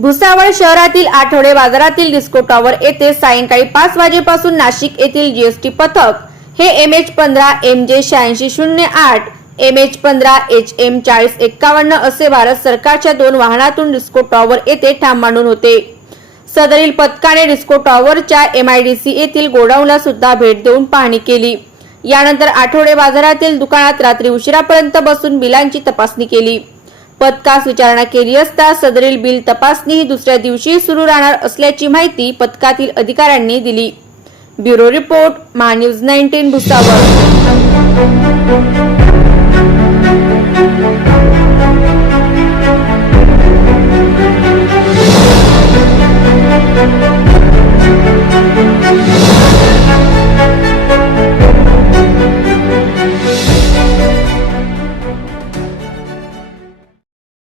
भुसावळ शहरातील आठवडे बाजारातील डिस्को टॉवर येथे सायंकाळी पाच वाजेपासून नाशिक येथील जीएसटी पथक हे एम एच पंधरा एम जे शहाऐंशी शून्य आठ एम एच पंधरा एच एम चाळीस एक्कावन्न असे भारत सरकारच्या दोन वाहनातून डिस्को टॉवर येथे ठाम मांडून होते. सदरील पथकाने डिस्को टॉवरच्या एमआयडीसी येथील गोडाऊनला सुद्धा भेट देऊन पाहणी केली. यानंतर आठवडे बाजारातील दुकानात रात्री उशिरापर्यंत बसून बिलांची तपासणी केली. पथकास विचारणा केली असता सदरील बिल तपासणी ही दुसऱ्या दिवशी सुरू राहणार असल्याची माहिती पथकातील अधिकाऱ्यांनी दिली. Bureau report Mahanews nineteen Bhusawal.